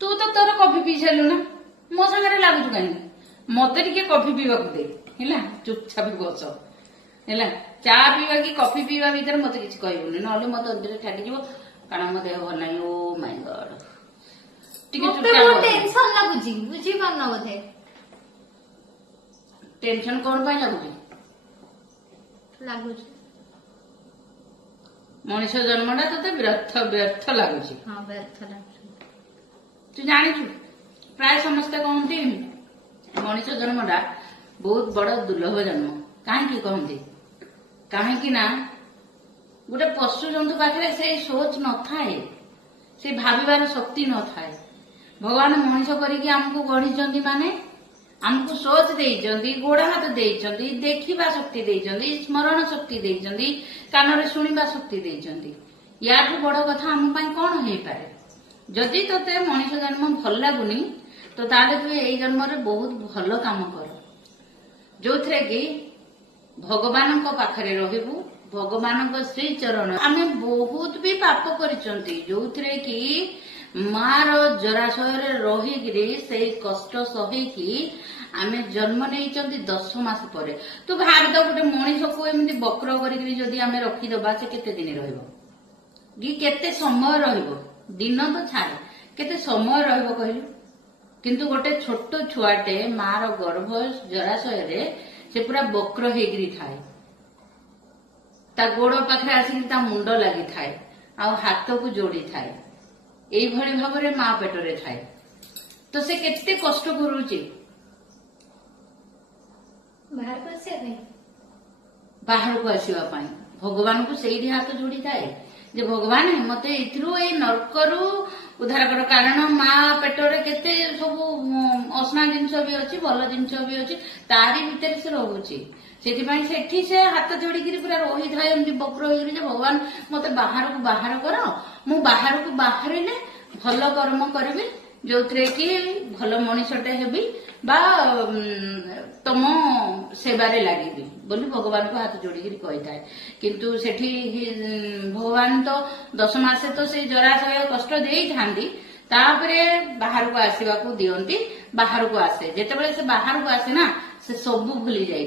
तू तो तोर कॉफी पी सारू ना मो सागर लगुच कहीं मत टे कॉफी पीवा दे है चुपचाप बस है चा पीवा कि कॉफी पीवा भीतर मत किसी कहबुनि ना मत अंदर छाड़ी कारण मो देह भल नहीं। ओ माय गॉड टेंशन लगुची बुझी पारन बोधे टेंशन कौन पाई लगुच लगुच मनीष जन्मटा तोते व्यर्थ व्यर्थ लगुच हाँ व्यर्थ लगुच तू जानिଛୁ प्राय समस्ते कहती मनीष जन्मटा बहुत बड़ दुर्लभ जन्म कहीं कहती कहीं ना गोटे पशु जंतु पाखे से सोच न थाए से भाविबार शक्ति न थाए भगवान मनीष करके आमको गढ़ी माने आमको सोच देइचंदी गोड़ हाथ देइचंदी देखिबा शक्ति देइचंदी स्मरण शक्ति देइचंदी कान रे सुनिबा शक्ति देइचंदी याठू बड़ कथा आम पई कोन हेई पारे जदि तोते मनीष जन्म भल लागुनी तो ताले तू एई जन्म रे बहुत भल काम कर जो थे कि भगवान पाखरे रहिबू भगवान श्री चरण आमे बहुत भी पाप करिसंती जो थे कि मार जराशय रही से कष्ट सही आमे जन्म नहीं 10 मास पर तू भाव तो गोटे मनीष को एमती बक्र करी आमे रखीदबा से केते दिन रहिबो कि केते समय रहिबो दिन तो छाड़े केते समय रहिबो कहलु किंतु गोटे छोट छुआटे मार गर्भ जराशय रे से पूरा बक्र हेगिरी थाए ता गोड़ पाखरे आसिक ता मुंड लगी थाए आ हाथ को जोड़ी थाए एई भली भाबरे मां पेटरे थाए तो से केते कष्ट करूची बाहर को आसीबा पाई भगवान को सेही हाथ जोड़ी थाए जे भगवान मते इथरु ए नरकरू उद्धार कर कारण मां पेटरे केते सब असना जिंस भी अछि भल जिंस भी अछि तारी भीतर से रहउची सेठी से हाथ जोड़ी पूरा रही थाए एमती बक्र हो भगवान मते बाहर कर मु बाहर को बाहरिले भल कर्म करी जो थे कि भल मनीषटे हेबी बा तम सेवारे लगी बोली भगवान को हाथ जोड़ी कही थाए किंतु सेठी भगवान तो 10 मास तो से जराशय कष्ट दे थांती तापरे बाहर को आसवा को दियंती बाहर को आसे जेते से बाहर को आसे ना से सब भूली जाए।